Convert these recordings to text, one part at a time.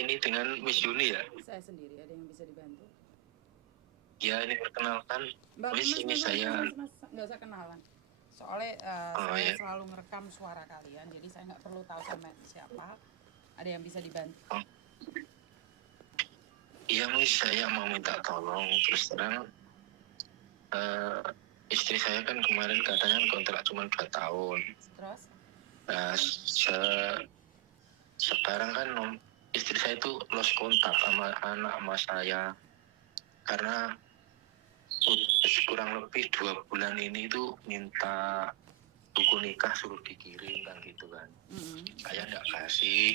ini dengan Miss Yuni ya? Saya sendiri, ada yang bisa dibantu? Ya, ini perkenalkan, Miss, ini Mas, saya. nggak usah kenalan. Soalnya Oh saya ya, selalu ngerekam suara kalian, jadi saya nggak perlu tahu sama siapa. Ada yang bisa dibantu? oh, iya Miss, saya mau minta tolong. Terus terang, eh, istri saya kan kemarin katanya kontrak cuma 2 tahun. Terus? Nah, sekarang kan istri saya itu lost kontak sama anak sama saya. Karena kurang lebih 2 bulan ini itu minta buku nikah suruh dikirim kan gitu kan. Saya nggak kasih.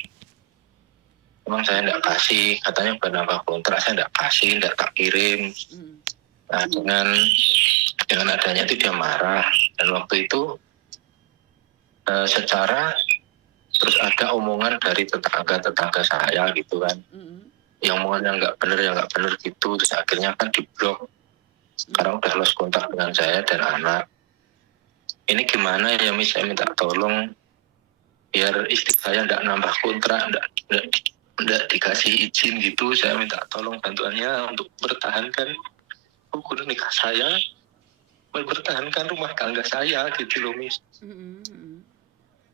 Emang saya nggak kasih, katanya penambah kontrak saya nggak kasih, nggak tak kirim. Nah, dengan adanya itu dia marah. Dan waktu itu secara terus ada omongan dari tetangga saya gitu kan, yang omongan yang nggak bener gitu. Terus akhirnya kan diblok. Sekarang udah lost kontak dengan saya dan anak. Ini gimana ya Miss, saya minta tolong biar istri saya nggak nambah kontrak, nggak dikasih izin gitu. Saya minta tolong bantuannya untuk bertahankan buku nikah saya, mempertahankan rumah tangga saya gitu loh Miss.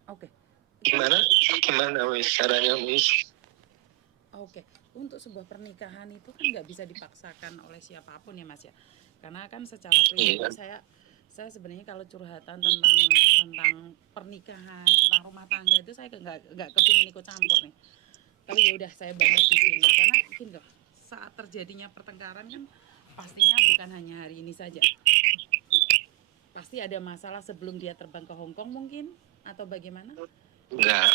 Oke. Gimana Miss caranya Miss? Oke, untuk sebuah pernikahan itu kan nggak bisa dipaksakan oleh siapapun ya Mas ya. Karena kan secara pribadi saya sebenarnya kalau curhatan tentang pernikahan, tentang rumah tangga itu saya nggak kepingin ikut campur nih. Tapi ya udah saya bahas di sini karena gini loh, saat terjadinya pertengkaran kan pastinya bukan hanya hari ini saja. Pasti ada masalah sebelum dia terbang ke Hong Kong mungkin atau bagaimana? Enggak,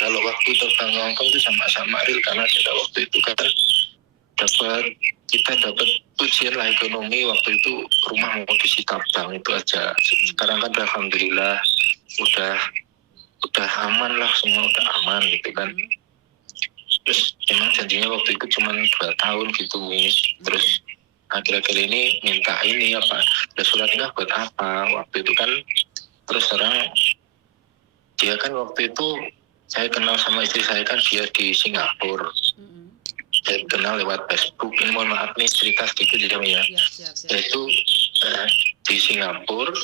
kalau waktu terbang ke Hong Kong itu sama-sama real, karena kita waktu itu kan dapat ujian lah ekonomi. Waktu itu rumah mau disita bank itu aja. Sekarang kan alhamdulillah udah aman lah, semua udah aman gitu kan. Terus emang janjinya waktu itu cuma 2 tahun gitu Miss. Terus akhir-akhir ini minta ini apa, ada surat nikah buat apa waktu itu kan. Terus terang dia kan waktu itu saya kenal sama istri saya kan dia di Singapura. Saya kenal lewat Facebook. Ini mohon maaf nih cerita sedikit ya. Yaitu di Singapura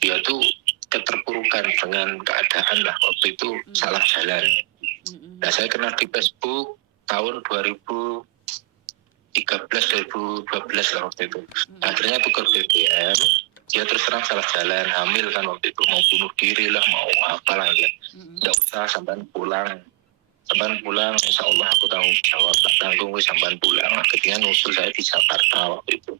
dia tuh keterpurukan dengan keadaan lah waktu itu, salah jalan. Nah, saya kenal di Facebook tahun 2013 2012 lah waktu itu. Akhirnya tukar BBM, dia terus terang salah jalan, hamil kan waktu itu, mau bunuh diri lah, mau apalah ya. Nggak usah, sampean pulang, insya Allah aku tanggung jawab, tanggung sampean pulang. Akhirnya nusul saya di Jakarta waktu itu.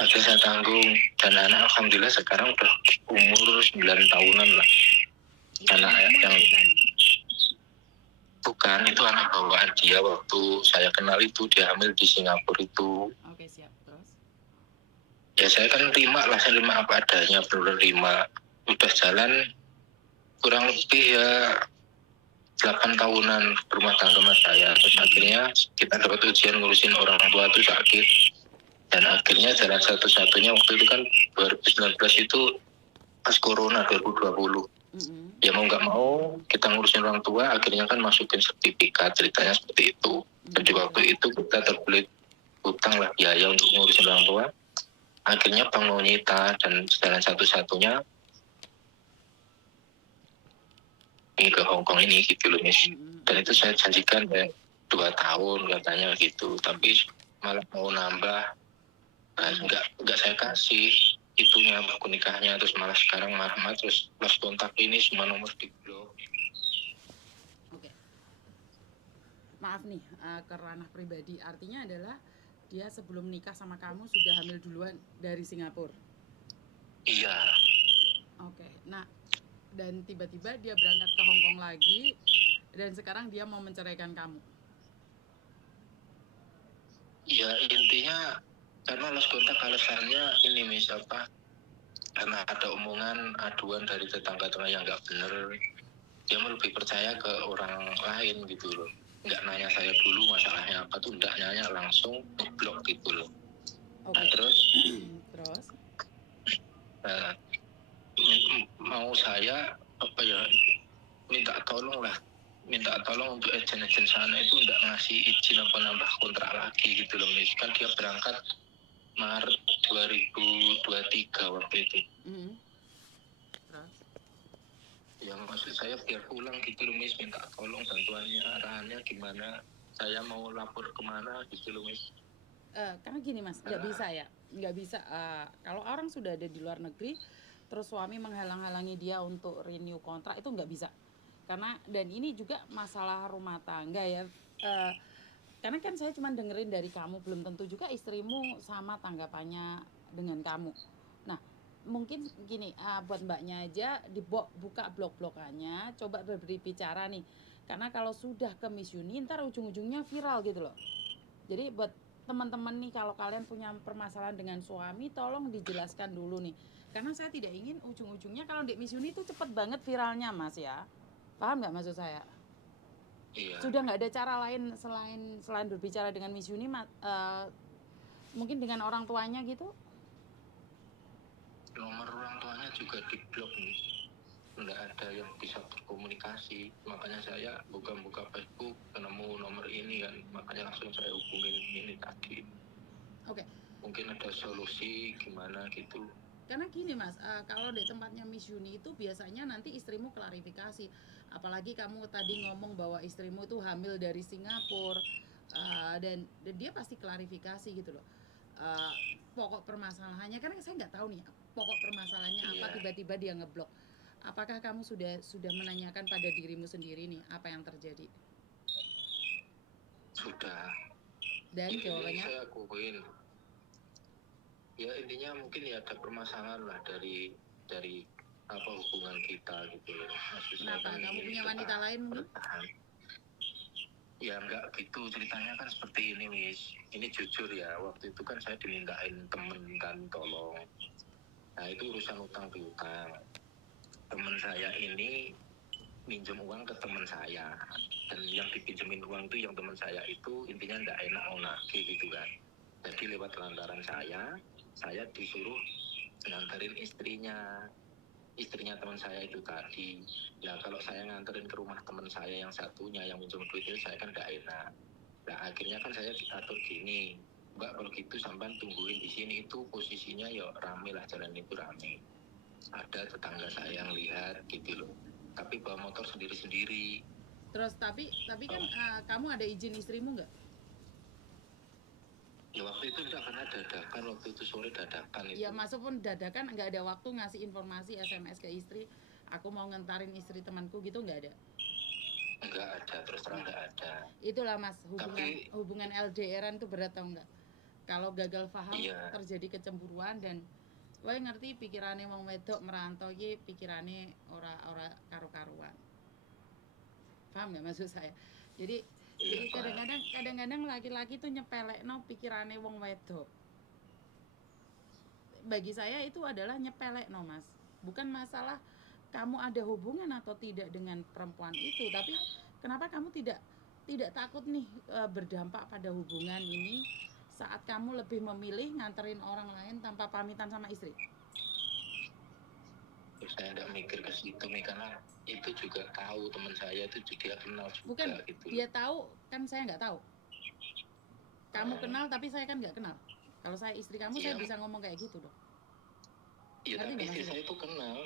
Akhirnya saya tanggung, dan anak alhamdulillah sekarang udah umur 9 tahunan lah. Anak yang bukan, itu anak bawaan dia waktu saya kenal itu, dia hamil di Singapura itu. Oke, siap. Terus? Ya saya kan terima lah, saya terima apa adanya, benar terima. Udah jalan kurang lebih ya 8 tahunan rumah tangga sama saya. Terus akhirnya kita dapat ujian ngurusin orang tua itu sakit. Dan akhirnya jalan satu-satunya waktu itu kan 2019 itu pas Corona 2020. Ya mau nggak mau kita ngurusin orang tua, akhirnya kan masukin sertifikat, ceritanya seperti itu. Jadi waktu itu kita terbelit hutang lah, biaya untuk ngurusin orang tua. Akhirnya Bang Nonita, dan jalan satu-satunya ini ke Hong Kong ini gitu loh Miss. Dan itu saya janjikan ya 2 tahun katanya gitu, tapi malah mau nambah. Nah, enggak saya kasih itunya buku nikahnya, terus malah sekarang marah terus lost kontak ini semua nomor di blok. Oke. Maaf nih, ke ranah pribadi, artinya adalah dia sebelum nikah sama kamu sudah hamil duluan dari Singapura. Iya. Oke. Nah, dan tiba-tiba dia berangkat ke Hong Kong lagi dan sekarang dia mau menceraikan kamu. Ya intinya karena lost kontak alasannya ini Miss, apa, karena ada omongan aduan dari tetangga-tetangga yang nggak bener. Dia lebih percaya ke orang lain gitu loh, nggak nanya saya dulu masalahnya apa tuh, nggak nanya, langsung ngeblok gitu loh. Nah, terus mau saya apa ya, minta tolong lah minta tolong untuk agen-agen sana itu nggak ngasih izin apa nambah kontrak lagi gitu loh Miss. Kan dia berangkat Maret 2023 waktu itu. Terus? Ya maksud saya biar pulang gitu loh Miss, minta tolong bantuannya, arahannya gimana, saya mau lapor kemana gitu loh Miss. Karena gini Mas, nggak bisa ya, nggak bisa. Kalau orang sudah ada di luar negeri, terus suami menghalang-halangi dia untuk renew kontrak itu nggak bisa. Karena dan ini juga masalah rumah tangga ya. Karena kan saya cuma dengerin dari kamu, belum tentu juga istrimu sama tanggapannya dengan kamu. Nah, mungkin gini, buat mbaknya aja buka blog-blogannya, coba berbicara nih. Karena kalau sudah ke Miss Yuni, ntar ujung-ujungnya viral gitu loh. Jadi buat teman-teman nih, kalau kalian punya permasalahan dengan suami, tolong dijelaskan dulu nih. Karena saya tidak ingin ujung-ujungnya kalau di Miss Yuni itu cepet banget viralnya Mas ya. Paham nggak maksud saya? Iya. Sudah nggak ada cara lain selain berbicara dengan Miss Yuni, mungkin dengan orang tuanya gitu. Nomor orang tuanya juga di blok nih, nggak ada yang bisa berkomunikasi, makanya saya buka Facebook ketemu nomor ini kan, makanya langsung saya hubungin ini tadi. Oke. Mungkin ada solusi gimana gitu. Karena gini Mas, kalau di tempatnya Miss Yuni itu biasanya nanti istrimu klarifikasi. Apalagi kamu tadi ngomong bahwa istrimu itu hamil dari Singapura, dan dia pasti klarifikasi gitu loh. Pokok permasalahannya, karena saya nggak tahu nih pokok permasalahannya apa, Iya. tiba-tiba dia ngeblok. Apakah kamu sudah menanyakan pada dirimu sendiri nih apa yang terjadi? Sudah. Dan Ya, jawabannya? ini saya akuin. Ya intinya mungkin ya ada permasalahan lah dari apa hubungan kita gitu loh. Maksud saya Kenapa? kan Kamu ingin punya wanita tetap lain mungkin? bertahan. Ya enggak gitu, ceritanya kan seperti ini Miss. Ini jujur ya, waktu itu kan saya dimintain temen kan tolong. Nah itu urusan utang piutang. Temen saya ini minjem uang ke teman saya, dan yang dipinjemin uang itu yang teman saya itu intinya enggak enak mau nagih gitu kan. Jadi lewat lantaran saya disuruh nganterin istrinya teman saya itu tadi. Nah kalau saya nganterin ke rumah teman saya yang satunya yang minjem duit itu, saya kan nggak enak. Nah akhirnya kan saya diatur gini, Mbak kalau gitu sampai tungguin di sini, itu posisinya ya rame lah, jalan itu rame. Ada tetangga saya yang lihat gitu loh, tapi bawa motor sendiri-sendiri. Terus tapi kan kamu ada izin istrimu nggak? Ya waktu itu enggak, karena dadakan, waktu itu sore dadakan itu. Ya masuk pun dadakan, nggak ada waktu ngasih informasi SMS ke istri. Aku mau ngentarin istri temanku gitu, nggak ada. Enggak ada, terus terang enggak ada. Itulah Mas, Tapi hubungan LDRan tuh berat tau nggak? Kalau gagal paham iya, terjadi kecemburuan, dan wae ngerti pikirannya wong wedok merantau ye, pikirannya ora karu-karuan. Paham nggak maksud saya? Jadi iya jadi Pak. kadang-kadang laki-laki tuh nyepelekno pikirannya wong wedok. Bagi saya itu adalah nyepelekno Mas. Bukan masalah kamu ada hubungan atau tidak dengan perempuan itu, tapi kenapa kamu tidak takut nih berdampak pada hubungan ini saat kamu lebih memilih nganterin orang lain tanpa pamitan sama istri? Terus saya enggak mikir ke situ nih, karena itu juga tahu teman saya itu dia kenal Bukan, juga gitu. dia tahu kan, saya nggak tahu. Kamu kenal tapi saya kan nggak kenal. Kalau saya istri kamu, saya bisa ngomong kayak gitu dong. Iya, tapi istri saya itu kenal,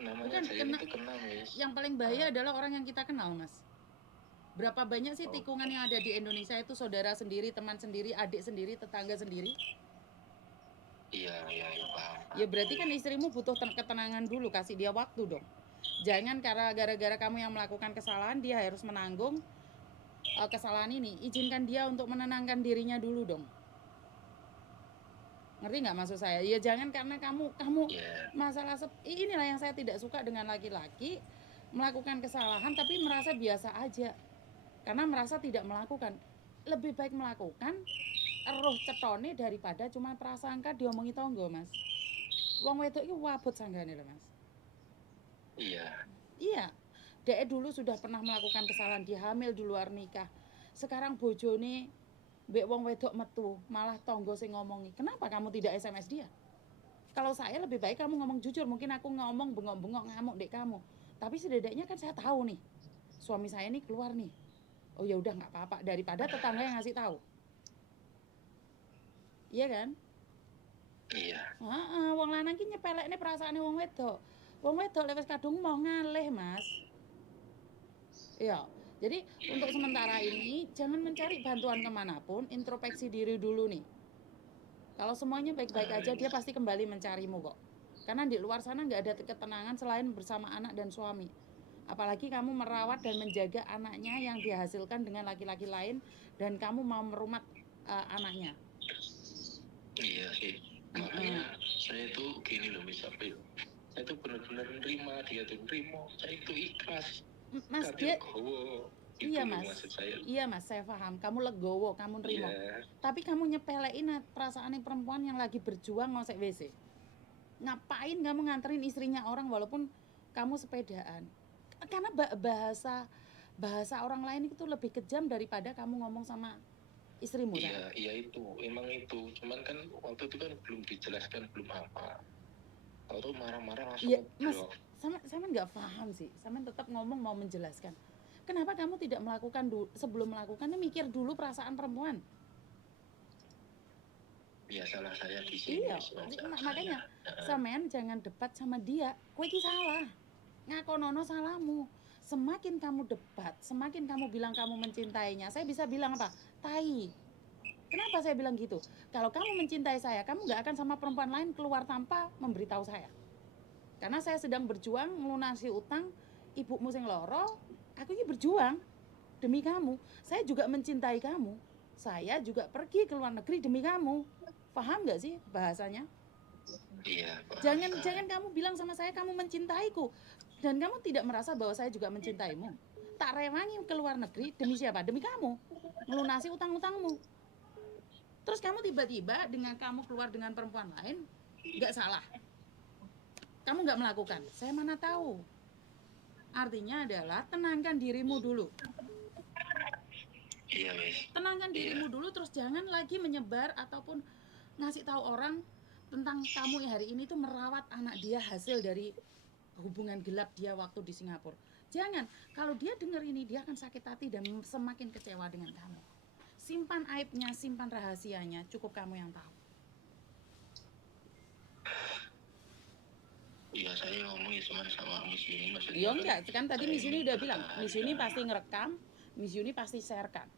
namanya Bukan Jayan itu kenal Miss. Yang paling bahaya adalah orang yang kita kenal Mas. Berapa banyak sih tikungan yang ada di Indonesia itu saudara sendiri, teman sendiri, adik sendiri, tetangga sendiri? Iya paham. Ya berarti kan istrimu butuh ketenangan dulu, kasih dia waktu dong. Jangan karena gara-gara kamu yang melakukan kesalahan dia harus menanggung kesalahan ini. Izinkan dia untuk menenangkan dirinya dulu dong. Ngerti nggak maksud saya? Ya jangan karena kamu masalah inilah yang saya tidak suka dengan laki-laki melakukan kesalahan tapi merasa biasa aja. Karena merasa tidak melakukan. Lebih baik melakukan roh cetone daripada cuma prasangka diomongi tonggo, Mas. Wong wedok iki wabut sanggane lho, Mas. Iya. Iya. Dek dulu sudah pernah melakukan kesalahan, dia hamil di luar nikah. Sekarang bojone mbek wong wedok metu, malah tonggo sing ngomongi. Kenapa kamu tidak SMS dia? Kalau saya lebih baik kamu ngomong jujur. Mungkin aku ngomong bengok-bengok ngamuk dek kamu. Tapi setidaknya kan saya tahu nih. suami saya nih keluar nih. Oh ya udah nggak apa-apa, daripada tetangga yang ngasih tahu. Iya kan? Iya. Heeh, wong lanang ki nyepelekne perasaane wong wedok. Wong wedok lek wis kadung mau ngalih, Mas. Iya. Jadi untuk sementara ini jangan mencari bantuan kemanapun, introspeksi diri dulu nih. Kalau semuanya baik-baik aja, dia pasti kembali mencarimu kok. Karena di luar sana nggak ada ketenangan selain bersama anak dan suami. Apalagi kamu merawat dan menjaga anaknya yang dihasilkan dengan laki-laki lain dan kamu mau merumat anaknya. Iya sih. Makanya saya tuh gini loh, misalnya saya tuh benar-benar nerima, dia tuh nerima, saya itu ikhlas. Mas, Katil dia gowo. iya Itu loh mas, maksud saya. iya mas, saya paham. Kamu legowo, kamu nerimo. Iya. Tapi kamu nyepelein perasaan perempuan yang lagi berjuang ngosek WC. Ngapain kamu nganterin istrinya orang walaupun kamu sepedaan? Karena bahasa orang lain itu lebih kejam daripada kamu ngomong sama istrimu. Iya, iya itu, emang itu. Cuman kan waktu itu kan belum dijelaskan, belum apa. Kalau marah-marah langsung Iya, mas, blok. sama nggak paham sih. Sama tetap ngomong mau menjelaskan. Kenapa kamu tidak melakukan sebelum melakukannya mikir dulu perasaan perempuan? Ya salah saya di sini. Iya, makanya sampean jangan debat sama dia. Kowe iki salah. Ngakonono salahmu. Semakin kamu debat, semakin kamu bilang kamu mencintainya, saya bisa bilang apa? Tai. Kenapa saya bilang gitu? Kalau kamu mencintai saya, kamu nggak akan sama perempuan lain keluar tanpa memberitahu saya. Karena saya sedang berjuang melunasi utang ibumu sing loro, aku ini berjuang demi kamu. Saya juga mencintai kamu. Saya juga pergi ke luar negeri demi kamu. Paham nggak sih bahasanya? Iya. Jangan kamu bilang sama saya kamu mencintaiku dan kamu tidak merasa bahwa saya juga mencintaimu. Tak rewangi ke luar negeri demi siapa? Demi kamu. Melunasi utang-utangmu. Terus kamu tiba-tiba dengan kamu keluar dengan perempuan lain, nggak salah. Kamu nggak melakukan. Saya mana tahu. Artinya adalah tenangkan dirimu dulu. Iya, Miss. Tenangkan dirimu dulu, terus jangan lagi menyebar ataupun ngasih tahu orang tentang kamu hari ini tuh merawat anak dia hasil dari hubungan gelap dia waktu di Singapura. Jangan, kalau dia dengar ini dia akan sakit hati dan semakin kecewa dengan kamu. Simpan aibnya, simpan rahasianya, cukup kamu yang tahu. Iya, saya ngomongin sama Miss Yuni maksudnya. Ya enggak, kan tadi Miss Yuni udah bilang, Miss Yuni pasti ngerekam, Miss Yuni pasti sharekan.